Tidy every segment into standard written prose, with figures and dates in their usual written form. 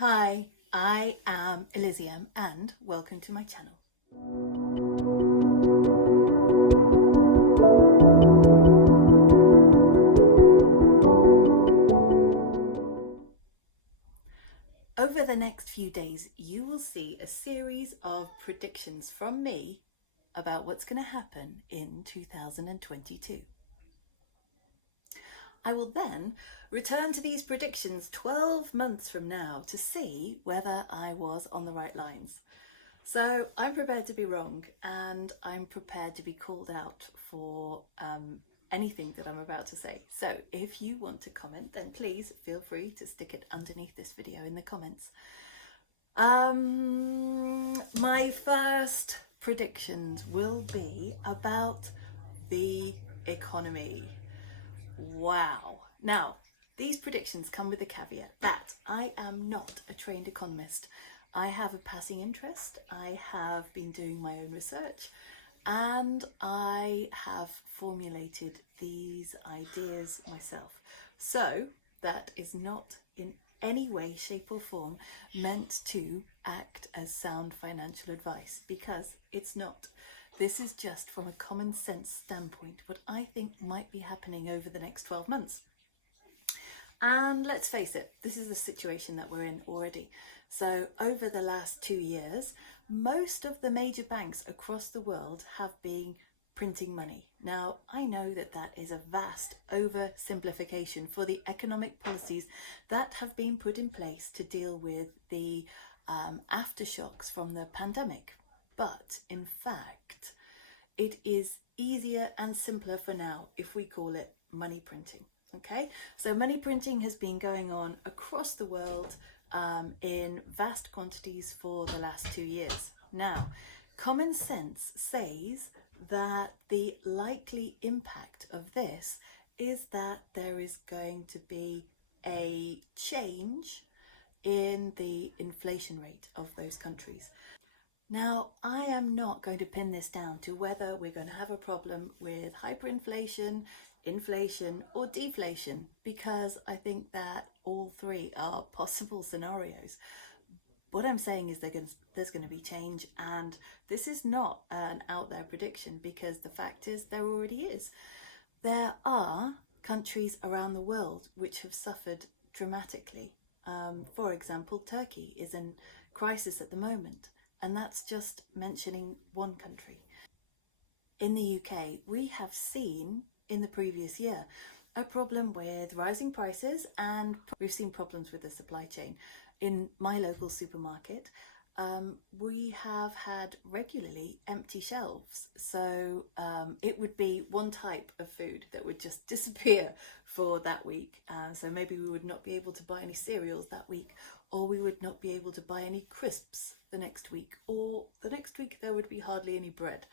Hi, I am Elysium and welcome to my channel. Over the next few days, you will see a series of predictions from me about what's going to happen in 2022. I will then return to these predictions 12 months from now to see whether I was on the right lines. So I'm prepared to be wrong, and I'm prepared to be called out for anything that I'm about to say. So if you want to comment, then please feel free to stick it underneath this video in the comments. My first predictions will be about the economy. Wow. Now, these predictions come with a caveat that I am not a trained economist. I have a passing interest, I have been doing my own research, and I have formulated these ideas myself. So that is not in any way, shape or form meant to act as sound financial advice, because it's not. This is just from a common sense standpoint, what I think might be happening over the next 12 months. And let's face it, this is the situation that we're in already. So over the last 2 years, most of the major banks across the world have been printing money. Now, I know that that is a vast oversimplification for the economic policies that have been put in place to deal with the aftershocks from the pandemic. But in fact, it is easier and simpler for now if we call it money printing. Okay, so money printing has been going on across the world in vast quantities for the last 2 years. Now, common sense says that the likely impact of this is that there is going to be a change in the inflation rate of those countries. Now, I am not going to pin this down to whether we're going to have a problem with hyperinflation, inflation or deflation, because I think that all three are possible scenarios. What I'm saying is there's going to be change, and this is not an out there prediction, because the fact is there already is. There are countries around the world which have suffered dramatically. For example, Turkey is in crisis at the moment. And that's just mentioning one country. In the UK, we have seen in the previous year a problem with rising prices, and we've seen problems with the supply chain. In my local supermarket, we have had regularly empty shelves. So it would be one type of food that would just disappear for that week. So maybe we would not be able to buy any cereals that week, or we would not be able to buy any crisps the next week, or the next week there would be hardly any bread.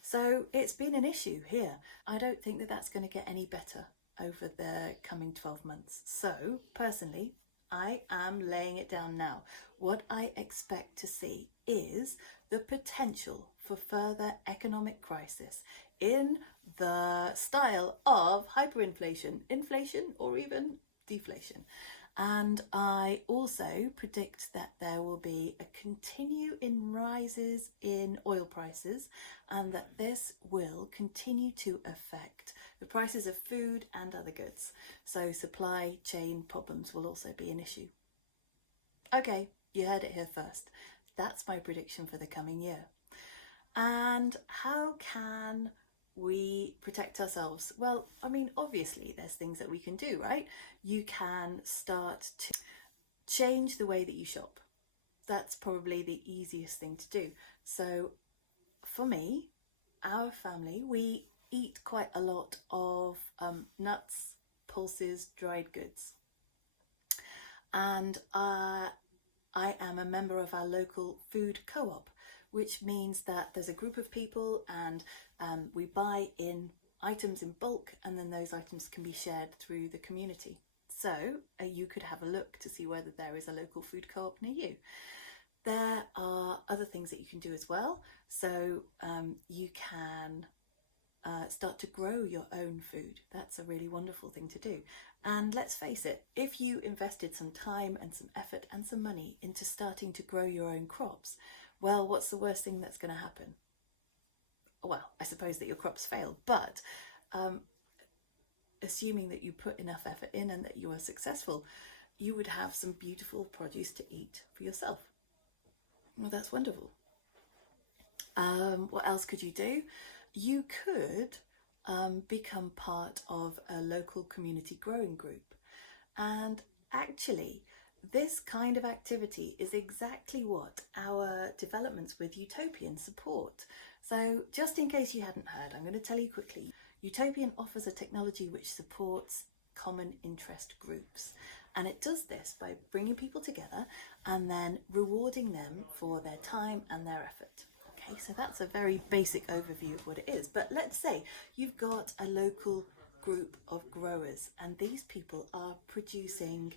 So it's been an issue here. I don't think that that's going to get any better over the coming 12 months. So personally, I am laying it down now. What I expect to see is the potential for further economic crisis in the style of hyperinflation, inflation, or even deflation. And I also predict that there will be a continue in rises in oil prices, and that this will continue to affect the prices of food and other goods. So supply chain problems will also be an issue. Okay, you heard it here first. That's my prediction for the coming year. And how can we protect ourselves? Well, I mean, obviously there's things that we can do, right? You can start to change the way that you shop. That's probably the easiest thing to do. So for me, our family, we eat quite a lot of nuts, pulses, dried goods. And I am a member of our local food co-op, which means that there's a group of people, and we buy in items in bulk, and then those items can be shared through the community. So you could have a look to see whether there is a local food co-op near you. There are other things that you can do as well. So you can start to grow your own food. That's a really wonderful thing to do. And let's face it, if you invested some time and some effort and some money into starting to grow your own crops, well, what's the worst thing that's going to happen? Well, I suppose that your crops fail, but assuming that you put enough effort in and that you are successful, you would have some beautiful produce to eat for yourself. Well, that's wonderful. What else could you do? You could become part of a local community growing group. And actually, this kind of activity is exactly what our developments with YouTopian support. So just in case you hadn't heard, I'm going to tell you quickly. YouTopian offers a technology which supports common interest groups. And it does this by bringing people together and then rewarding them for their time and their effort. Okay, so that's a very basic overview of what it is. But let's say you've got a local group of growers and these people are producing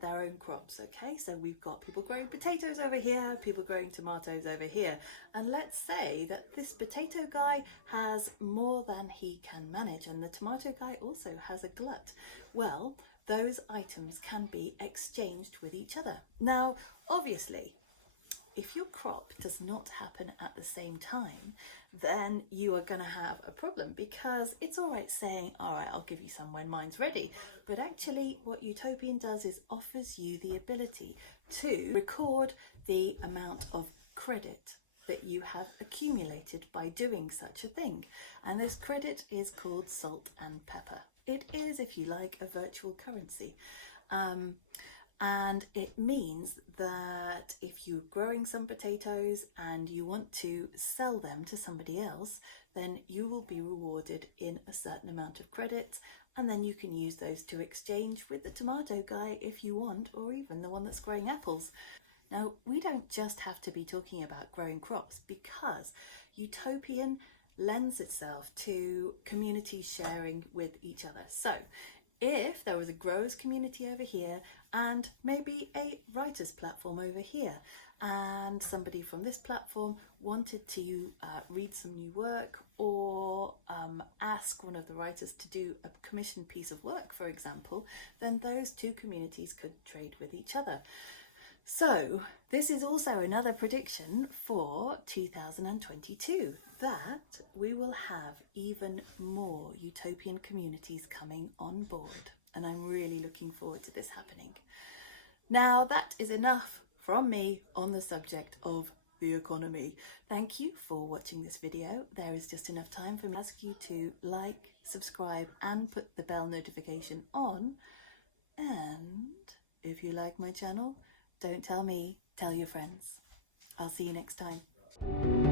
their own crops. Okay, so we've got people growing potatoes over here, people growing tomatoes over here, and let's say that this potato guy has more than he can manage and the tomato guy also has a glut. Well, those items can be exchanged with each other. Now, obviously, if your crop does not happen at the same time, then you are going to have a problem, because it's all right saying, all right, I'll give you some when mine's ready. But actually what YouTopian does is offers you the ability to record the amount of credit that you have accumulated by doing such a thing. And this credit is called salt and pepper. It is, if you like, a virtual currency. And it means that if you're growing some potatoes and you want to sell them to somebody else, then you will be rewarded in a certain amount of credit, and then you can use those to exchange with the tomato guy if you want, or even the one that's growing apples. Now, we don't just have to be talking about growing crops, because YouTopian lends itself to community sharing with each other. So if there was a growers community over here and maybe a writers platform over here, and somebody from this platform wanted to read some new work or ask one of the writers to do a commissioned piece of work, for example, then those two communities could trade with each other. So this is also another prediction for 2022, that we will have even more YouTopian communities coming on board. And I'm really looking forward to this happening. Now, that is enough from me on the subject of the economy. Thank you for watching this video. There is just enough time for me to ask you to like, subscribe and put the bell notification on. And if you like my channel, don't tell me, tell your friends. I'll see you next time.